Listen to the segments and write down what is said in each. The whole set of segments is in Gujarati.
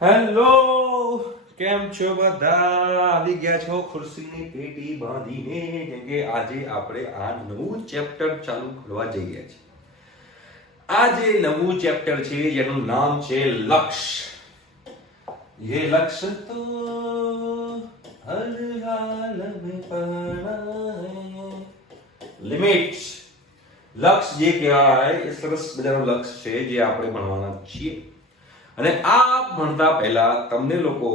હેલો, કેમ છો બધા? આવી ગયા છો ખુરશીની પેટી બાંધીને, કેમ કે આજે આપણે આ નવું ચેપ્ટર ચાલુ કરવા જઈ રહ્યા છીએ. આ જે નવું ચેપ્ટર છે જેનું નામ છે લક્ષ્ય. ये लक्ष्य तो हर हाल में पाना है. લિમિટ્સ. લક્ષ્ય જે કહેવાય એ સરસ મજાનું લક્ષ્ય છે જે આપણે ભણવાના છીએ. અને આ ભણતા પહેલા તમને લોકો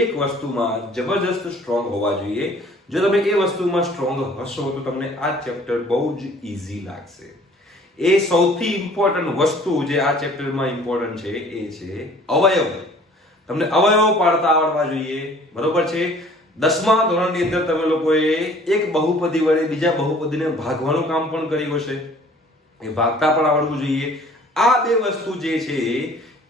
એક વસ્તુમાં જબરજસ્ત સ્ટ્રોંગ હોવા જોઈએ. જો તમે એ વસ્તુમાં સ્ટ્રોંગ હશો તો તમને આ ચેપ્ટર બહુ જ ઈઝી લાગશે. એ સૌથી ઇમ્પોર્ટન્ટ વસ્તુ જે આ ચેપ્ટરમાં ઇમ્પોર્ટન્ટ છે એ છે અવયવ. તમને અવયવ પાડતા આવડવા જોઈએ, બરોબર છે? 10મા ધોરણની અંદર તમે લોકોએ એક બહુપદી વડે બીજા બહુપદીને ભાગવાનું કામ પણ કર્યું હશે. એ ભાગતા પણ આવડવું જોઈએ. આ બે વસ્તુ જે છે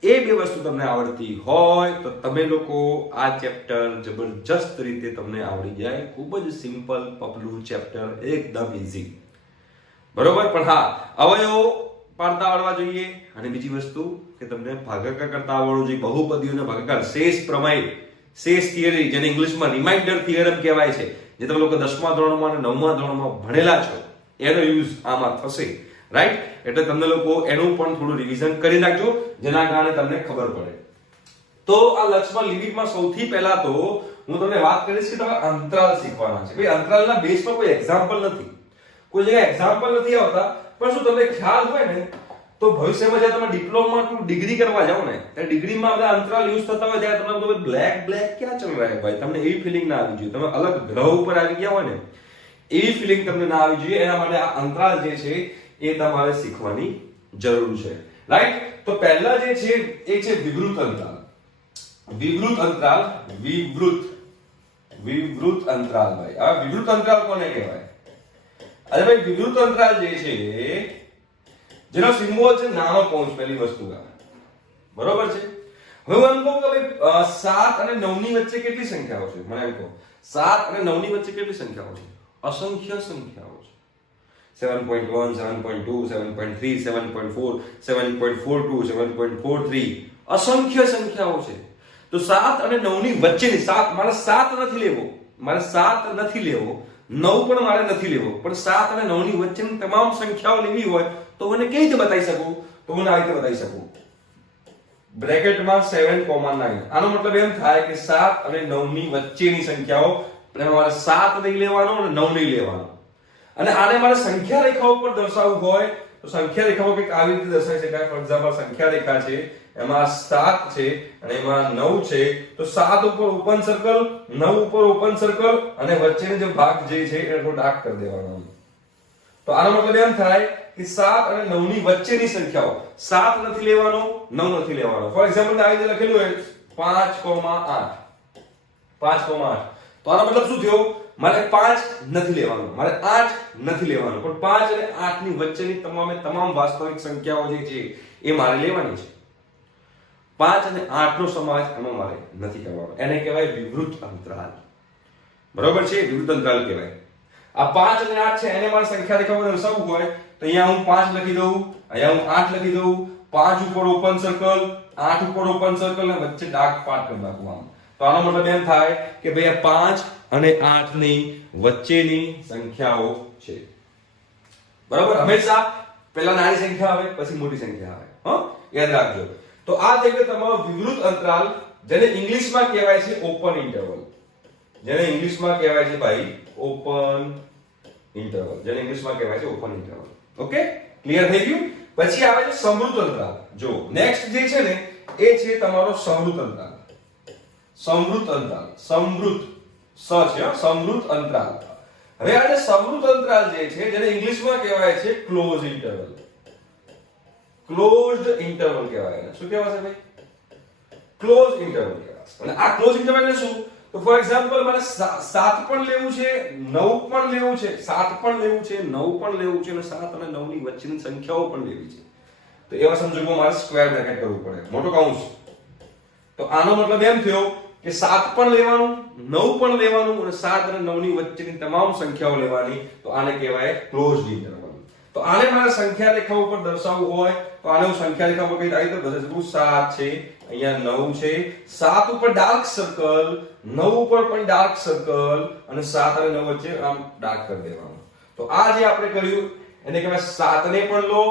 એ બે વસ્તુ તમને આવડતી હોય તો તમે લોકો આ ચેપ્ટર જબરજસ્ત રીતે તમને આવડી જાય. ખૂબ જ સિમ્પલ પપલું ચેપ્ટર, એકદમ ઈઝી, બરોબર? પણ હા, અવયવ પાડતા આવડવા જોઈએ. અને બીજી વસ્તુ કે તમને ભાગાકાર કરતા આવડવું જોઈએ. બહુપદીઓને ભાગાકાર, શેષ પ્રમેય, શેષ થિયરી, જેને ઇંગ્લિશમાં રિમાઇન્ડર થિયરમ કહેવાય છે, જે તમે લોકો 10મા ધોરણમાં અને 9મા ધોરણમાં ભણેલા છો, એનો યુઝ આમાં થશે, રાઈટ? એટલે તમને લોકો એનું પણ થોડું રિવિઝન કરી નાખજો, જેના કારણે તમને ખબર પડે. તો આ લક્ષ્યમાં લિમિટમાં સૌથી પહેલા તો હું તમને વાત કરીશ કે તમે અંતરાલ શીખવાના છે. ભાઈ, અંતરાલના બેઝમાં કોઈ એક્ઝામ્પલ નથી, કોઈ જગ્યાએ એક્ઝામ્પલ નથી આવતા. પણ શું તમને ખ્યાલ હોય ને તો ભવિષ્યમાં જ્યારે તમે ડિપ્લોમા ટુ ડિગ્રી કરવા જાઓ ને ત્યારે ડિગ્રીમાં બધા અંતરાલ યુઝ થતા હોય ત્યારે તમને બધું બ્લેક ક્યાં ચલ રહા હે ભાઈ, તમને એવી ફિલિંગ ના આવી જોઈએ. તમે અલગ ગ્રહ ઉપર આવી ગયા હોય ને એવી ફિલિંગ તમને ના આવી જોઈએ. એના માટે આ અંતરાલ જે છે એ તમારે શીખવાની જરૂર છે, રાઈટ? તો પહેલા જે છે એ છે વિવૃત અંતરાલ. વિવૃત અંતરાલ, વિવૃત અંતરાલ. ભાઈ, આ વિવૃત અંતરાલ કોને કહેવાય? અરે ભાઈ, વિવૃત અંતરાલ જે છે જેનો સિમ્બોલ છે નાનો કૌંસ, પહેલી વસ્તુ, બરોબર છે? હવે હું એમ કહું કે ભાઈ 7 અને 9 ની વચ્ચે કેટલી સંખ્યાઓ છે? મને એમ કહો, 7 અને 9 ની વચ્ચે કેટલી સંખ્યાઓ છે? અસંખ્ય સંખ્યાઓ છે. 7.1, 7.2, 7.3, 7.4, 7.42, 7.43, અસંખ્ય સંખ્યાઓ છે. તો 7 અને 9 ની વચ્ચેની, 7 મારે 7 નથી લેવો, 9 પણ મારે નથી લેવો, પણ 7 અને 9 ની વચ્ચેની તમામ સંખ્યાઓ લેવી હોય તો મને કેવી રીતે બતાવી શકું? તો હું આ રીતે બતાવી શકું, બ્રેકેટમાં 7,9. આનો મતલબ એમ થાય કે 7 અને 9 ની વચ્ચેની સંખ્યાઓ, મારે 7 નહીં લેવાનો અને 9 નહીં લેવાનો. અને આને મારે સંખ્યા રેખાઓ પર દર્શાવવું હોય તો સંખ્યા રેખાઓ કંઈક આવી રીતે દર્શાવી શકાય. ફોર એક્ઝામ્પલ, સંખ્યા રેખા છે, એમાં 7 છે અને એમાં 9 છે, તો 7 ઉપર ઓપન સર્કલ, 9 ઉપર ઓપન સર્કલ અને વચ્ચેનો જે ભાગ જે છે એનો ડાર્ક કરી દેવાનો. તો આનો મતલબ એમ થાય કે 7 અને 9 ની વચ્ચેની સંખ્યાઓ, 7 નથી લેવાનો, 9 નથી લેવાનો. ફોર એક્ઝામ્પલ, આ રીતે લખેલું હોય 5,8, 5,8. તો આનો મતલબ શું થયો? મારે 5 નથી લેવાનો, મારે 8 નથી લેવાનો, પણ 5 અને 8 ની વચ્ચેની તમામ વાસ્તવિક સંખ્યાઓ જે છે એ મારે લેવાની છે. 5 અને 8 નો સમાવેશ એમાં મારે નથી કરવાનો. એને કહેવાય વિવૃત અંતરાલ, બરોબર છે? વિવૃત અંતરાલ કહેવાય. આ 5 અને 8 છે, એને મારે સંખ્યા રેખા પર દર્શાવવું હોય તો અહીંયા હું 5 લખી દઉં, અહીંયા હું 8 લખી દઉં. 5 ઉપર ઓપન સર્કલ, 8 ઉપર ઓપન સર્કલ અને વચ્ચે ડાર્ક પાર્ટ કરી નાખું આમ. તો આનો મતલબ એમ થાય કે ભાઈ આ 5 અને 8 ની વચ્ચેની સંખ્યાઓ છે, બરાબર? હંમેશા પહેલા નાની સંખ્યા આવે પછી મોટી સંખ્યા આવે, હા, યાદ રાખજો. તો આ થઈ ગયો તમારો વિવૃત અંતરાલ, જેને ઇંગ્લિશમાં કહેવાય છે ઓપન ઇન્ટરવલ. જેને ઇંગ્લિશમાં કહેવાય છે ભાઈ ઓપન ઇન્ટરવલ, જેને ઇંગ્લિશમાં કહેવાય છે ઓપન ઇન્ટરવલ. ઓકે, ક્લિયર થઈ ગયું? પછી આવે છે સમૃદ્ધ અંતરાલ. જો નેક્સ્ટ જે છે ને એ છે તમારો સમૃદ્ધ અંતરાલ. સમૃદ્ધ અંતરાલ, સમૃદ્ધ સ છે, સમૃદ્ધ અંતરાલ. હવે આ જે સમૃદ્ધ અંતરાલ જે છે જેને ઇંગ્લિશમાં કહેવાય છે ક્લોઝ ઇન્ટરવલ. ક્લોઝડ ઇન્ટરવલ કહેવાય. શું કહેવાય છે ભાઈ? ક્લોઝ ઇન્ટરવલ કહેવાય. અને આ ક્લોઝ ઇન્ટરવલ એટલે શું? તો ફોર એક્ઝામ્પલ, મારે 7 પણ લેવું છે, 9 પણ લેવું છે, 7 પણ લેવું છે, 9 પણ લેવું છે અને 7 અને 9 ની વચ્ચેની સંખ્યાઓ પણ લેવી છે. તો એવા સંજોગોમાં મારે સ્ક્વેર બ્રેકેટ કરવું પડે, મોટો કૌંસ. તો આનો મતલબ એમ થયો કે 7 પણ લેવાનું, 9 પણ લેવાનું અને 7 અને 9 ની વચ્ચેની તમામ સંખ્યાઓ લેવાની. તો આને કહેવાય ક્લોઝડ ઇન્ટરવલ. તો આને મારે સંખ્યા રેખા ઉપર દર્શાવવું હોય તો આને હું સંખ્યા રેખા પર કઈ આવી તો 7 છે, અહીંયા 9 છે, 7 ઉપર ડાર્ક સર્કલ, 9 ઉપર પણ ડાર્ક સર્કલ અને 7 અને 9 વચ્ચે આમ ડાર્ક કરી દેવાનું. તો આ જે આપણે કર્યું એને કહેવાય 7 ને પણ લો,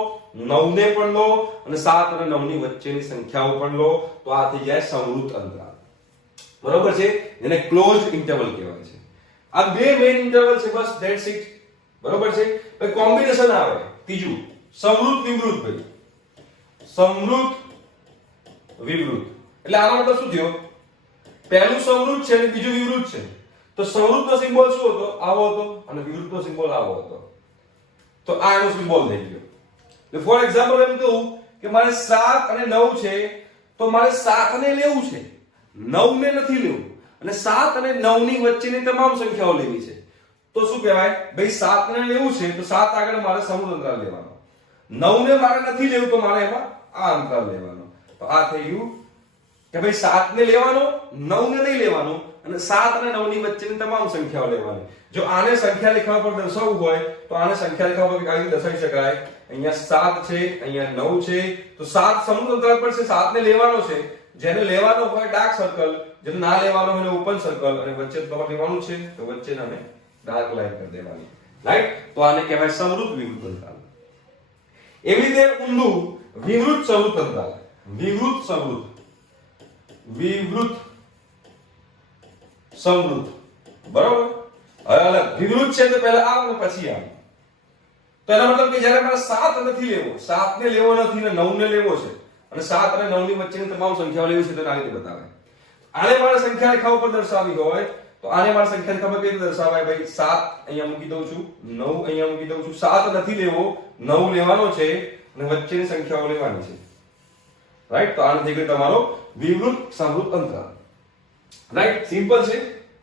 9 ને પણ લો અને 7 અને 9 ની વચ્ચેની સંખ્યાઓ પણ લો. તો આ થઈ જાય સમૃદ્ધ અંતરાલ. બરોબર છે, એને ક્લોઝડ ઇન્ટરવલ કહેવાય છે. આ બે મેઇન ઇન્ટરવલ છે, બસ ધેટ્સ ઇટ. બરોબર છે. પછી કોમ્બિનેશન આવે ત્રીજું, સમૃદ્ધ વિવૃત. ભાઈ સમૃદ્ધ વિવૃત એટલે આનો મતલબ શું થયો? પહેલું સમૃદ્ધ છે અને બીજું વિવૃત છે. તો સમૃદ્ધનો સિમ્બોલ શું હતો? આવો હતો અને વિવૃતનો સિમ્બોલ આવો હતો. તો આ એનો સિમ્બોલ થઈ ગયો. તો ફોર એક્ઝામ્પલ એમ કહું કે મારે 7 અને 9 છે, તો મારે 7 ને લેવું છે, 9 ને નથી લેવું, અને 7 અને 9 ની વચ્ચેની તમામ સંખ્યાઓ લેવી છે. તો શું કહેવાય? ભાઈ 7 ને લેવું છે તો 7 આગળ મારે સમૃદ્ધ અંતરાલ લેવાનો, 9 ને મારે નથી લેવું તો મારે એમાં આ અંતરાલ લેવાનો. તો આ થઈ ગયું કે ભાઈ 7 ને લેવાનો, 9 ને નહીં લેવાનો અને 7 અને 9 ની વચ્ચેની તમામ સંખ્યાઓ લેવાની. જો આને સંખ્યા રેખા પર દર્શાવવું હોય તો આને સંખ્યા રેખા પર કઈ રીતે દર્શાવી શકાય? અહીંયા 7 છે, અહીંયા 9 છે, તો 7 સમૃદ્ધ અંતરાલ પર છે, 7 ને લેવાનો છે. જેને લેવાનો હોય ડાર્ક સર્કલ, જેને ના લેવાનો હોય ઓપન સર્કલ, અને વચ્ચે તમારે લેવાનું છે તો વચ્ચેનાને ડાર્ક લાઈન કરી દેવાની. રાઈટ? તો આને કહેવાય સમૃદ્ધ વિવૃત અંતરાલ. એવી રીતે ઊંધું વિવૃત સમૃદ્ધ અંતરાલ. વિવૃત સમૃદ્ધ, વિવૃત સમૃદ્ધ. બરોબર? હવે અલગ વિવૃત છે તો પહેલા આવ ને પછી આવ. તો એનો મતલબ કે જ્યારે મારે 7 નથી લેવો, 7 ને લેવો નથી ને 9 ને લેવો છે, અને 7 અને 9 ની વચ્ચેની તમામ સંખ્યાઓ લેવી છે, તો આ રીતે બતાવે. આને મારે સંખ્યા રેખા ઉપર દર્શાવવી હોય તો આને મારે સંખ્યા રેખા પર કેવી રીતે દર્શાવાય? ભાઈ 7 અહીંયા મૂકી દઉં છું, 9 અહીંયા મૂકી દઉં છું. 7 નથી લેવો, 9 લેવાનો છે અને વચ્ચેની સંખ્યાઓ લેવાની છે. રાઈટ? તો આને થઈ ગયો તમારો વિવૃત સમૃદ્ધ અંતરાલ. રાઈટ? સિમ્પલ છે,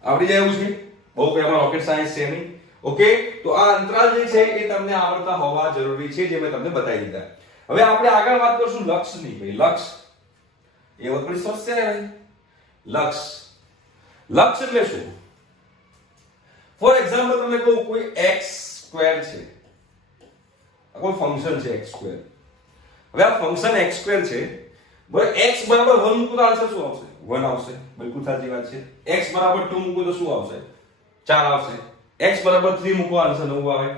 આવડી જાય એવું છે, બહુ કઈ આમાં રોકેટ સાયન્સ છે નહીં. ઓકે, તો આ અંતરાલ જે છે એ તમને આવડતા હોવા જરૂરી છે, જે મેં તમને બતાવી દીધા. હવે આપણે આગળ વાત કરશું લક્ષની. ભાઈ લક્ષ એ વાત બડી સરસ છે ભાઈ. લક્ષ, લક્ષ એટલે શું? ફોર એક્ઝામ્પલ તમને કહું કોઈ x² છે, આ કોઈ ફંક્શન છે x². હવે આ ફંક્શન x² છે, બરાબર? x બરાબર 1 મૂકો તો આન્સર શું આવશે? 1 આવશે. બિલકુલ સાચી વાત છે. x બરાબર 2 મૂકો તો શું આવશે? 4 આવશે. x બરાબર 3 મૂકો આન્સર 9 આવે.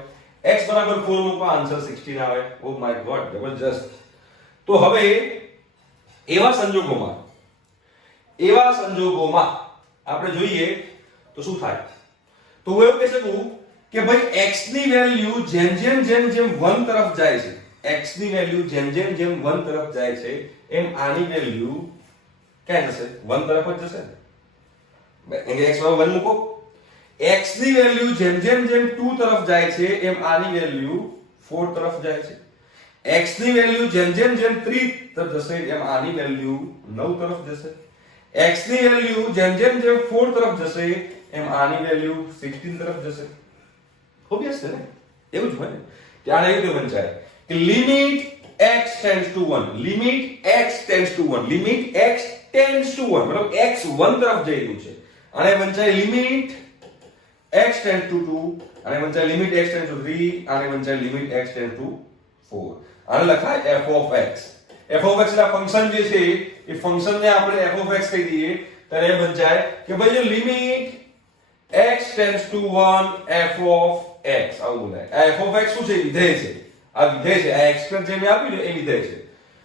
x બરાબર 4 મૂકો આન્સર 16 આવે. ઓ માય ગોડ, જબરજસ્ત. તો હવે એવા સંજોગોમાં આપણે જોઈએ તો શું થાય? તો હું એવું કહી શકું કે ભાઈ x ની વેલ્યુ જેમ 1 તરફ જાય છે, x ની વેલ્યુ જેમ 1 તરફ જાય છે, એમ આની વેલ્યુ ક્યાં જશે? 1 તરફ જ જશે. એટલે x બરાબર 1 મૂકો. x ની વેલ્યુ જેમ 2 તરફ જાય છે, એમ આની વેલ્યુ 4 તરફ જાય છે. x ની વેલ્યુ જેમ 3 તરફ જશે, એમ આની વેલ્યુ 9 તરફ જશે. x ની વેલ્યુ જેમ 4 તરફ જશે, એમ આની વેલ્યુ 16 તરફ જશે. ઓબવિયસ છે ને? એવું જ હોય ને. ત્યાં એવું તો બનચાય કે limit x tends two 1, limit x tends two 1, limit x tends two 1, મતલબ x 1 તરફ જઈ રહ્યું છે. આને બનચાય લિમિટ x ટેન્ડ્સ ટુ 2, આને બનચાય લિમિટ x ટેન્ડ્સ ટુ 3, આને બનચાય લિમિટ x ટેન્ડ્સ ટુ 4. આને લખાય f of x. f of x ના ફંક્શન જે છે એ ફંક્શન ને આપણે f of x કહી દઈએ, ત્યારે એ બન જાય કે ભાઈ જો limit x tends two 1 f of x, આવું બોલાય. આ f of x શું છે? વિધેય છે. આ વિધેય છે. આ x જે મેં આપ્યું ને એ વિધેય છે.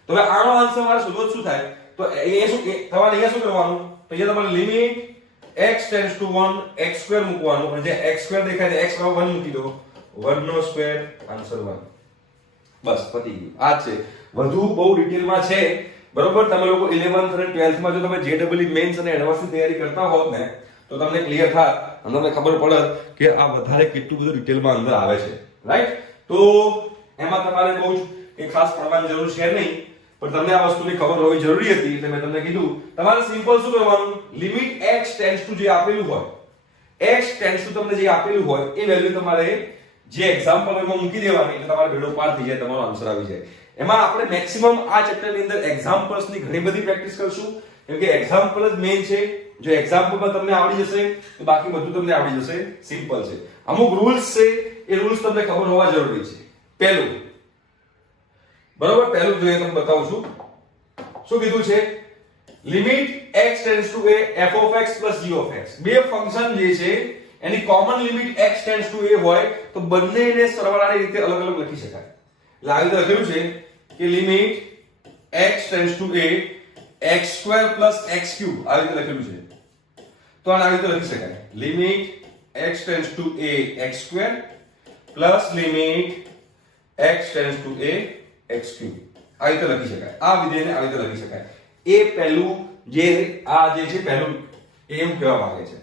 તો હવે આનો આન્સર મારે શોધવો શું થાય? તો એ શું તમારે અહીંયા શું કરવાનું? તો અહીંયા તમારે limit x tends two 1 x² મૂકવાનું, અને જે x² દેખાય છે x બરાબર 1 મૂકી દો, 1 નો સ્ક્વેર આન્સર 1. બસ પતી ગયું. આ છે. વધુ બહુ ડિટેલમાં છે, બરોબર? તમે લોકો 11th અને 12th માં જો તમે JEE મેન્સ અને એડવાન્સની તૈયારી કરતા હોત ને તો તમને ક્લિયર થાત અને તમને ખબર પડત કે આ વધારે કેટલું બધું ડિટેલમાં અંદર આવે છે. રાઈટ? તો એમાં તમારે બહુ જ ખાસ પડવાની જરૂર છે નહીં, પણ તમને આ વસ્તુની ખબર હોવી જરૂરી હતી એટલે મેં તમને કીધું. તમારે સિમ્પલ શું કરવાનું? લિમિટ x ટેન્ડ્સ ટુ જે આપેલું હોય, x ટેન્ડ્સ ટુ તમને જે આપેલું હોય એ વેલ્યુ તમારે જે એક્ઝામ્પલમાં મૂકી દેવાની, એટલે તમારો બેડો પાર થઈ જાય, તમારો આન્સર આવી જાય. એમાં આપણે મેક્સિમમ આ ચેપ્ટરની અંદર એક્ઝામ્પલ્સની ઘણી બધી પ્રેક્ટિસ કરશું, કેમ કે એક્ઝામ્પલ જ મેઇન છે. જો એક્ઝામ્પલમાં તમને આવડી જશે તો બાકી બધું તમને આવડી જશે. સિમ્પલ છે. અમુક રૂલ્સ છે, એ રૂલ્સ તમને ખબર હોવા જરૂરી છે. પહેલું, બરોબર, પહેલું જોઈએ તમને બતાવું છું. શું કીધું છે? Limit x tends to a f of x plus g of x. બે ફંક્શન જે છે એની common limit x tends to a હોય તો બંનેને સરવાળાની રીતે અલગ અલગ લખી શકાય. એટલે આવી રીતે લખેલું છે કે limit x tends to a x² plus x³ આવી રીતે લખેલું છે. તો આને આવી રીતે લખી શકાય. Limit x tends to a x² plus limit x tends to a x³ આવી રીતે લખી શકાય. આ વિધેયને આવી રીતે લખી શકાય. એ પહેલું જે આ જે છે પહેલું એમ કહેવા માંગે છે.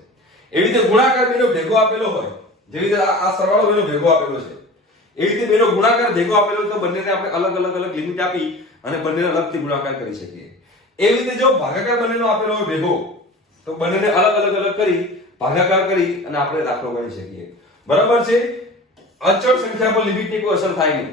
એવી રીતે ગુણાકાર બેનો ભેગો આપેલો હોય, જેવી રીતે આ સરવાળો બેનો ભેગો આપેલો છે, એવી રીતે બેનો ગુણાકાર ભેગો આપેલો તો બંનેને આપણે અલગ અલગ અલગ લિમિટ આપી અને બંનેને અલગથી ગુણાકાર કરી શકીએ. એવી રીતે જો ભાગાકાર બંનેનો આપેલો હોય ભેગો તો બંનેને અલગ અલગ અલગ કરી ભાગાકાર કરી અને આપણે દાખલો ગણી શકીએ. બરાબર છે? અચળ સંખ્યા પર લિમિટની કોઈ અસર થાય નહીં.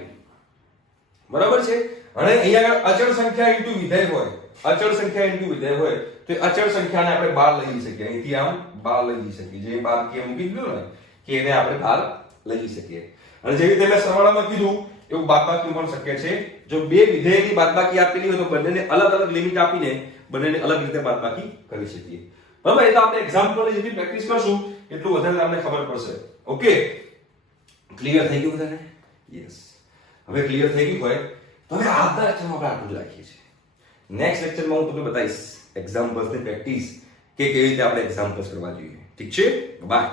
બરાબર છે? અને અહીંયા અચળ સંખ્યા ઇન્ટુ વિધેય હોય, અચળ સંખ્યા ઇન્ટુ વિધેય હોય તો અચળ સંખ્યાને આપણે બહાર લઈ જઈ શકીએ. અહીંથી આમ બહાર લઈ જઈ શકીએ. જે બહાર કે મૂકી દીધું ને કે એને આપણે બહાર લઈ જઈ શકીએ. અને જેવી રીતે મેં સરવાળામાં કીધું એવું બાદબાકી પણ શક્ય છે. જો બે વિધેયની બાદબાકી આપેલી હોય તો બંનેને અલગ અલગ લિમિટ આપીને બંનેને અલગ રીતે બાદબાકી કરી શકીએ. બરાબર? એ તો આપણે એક્ઝામ્પલની જેટલી પ્રેક્ટિસ કરશું એટલું વધારે તમને ખબર પડશે. ઓકે, ક્લિયર થઈ ગયું બધાને? યસ. હવે ક્લિયર થઈ ગયું હોય તો હવે આજના લેક્ચરમાં આપણે આટલું જ રાખીએ છીએ. નેક્સ્ટ લેક્ચરમાં હું તમને બતાવીશ એક્ઝામ્પલ્સની પ્રેક્ટિસ કે કેવી રીતે આપણે એક્ઝામ્પલ્સ કરવા જોઈએ. ઠીક છે? બાય.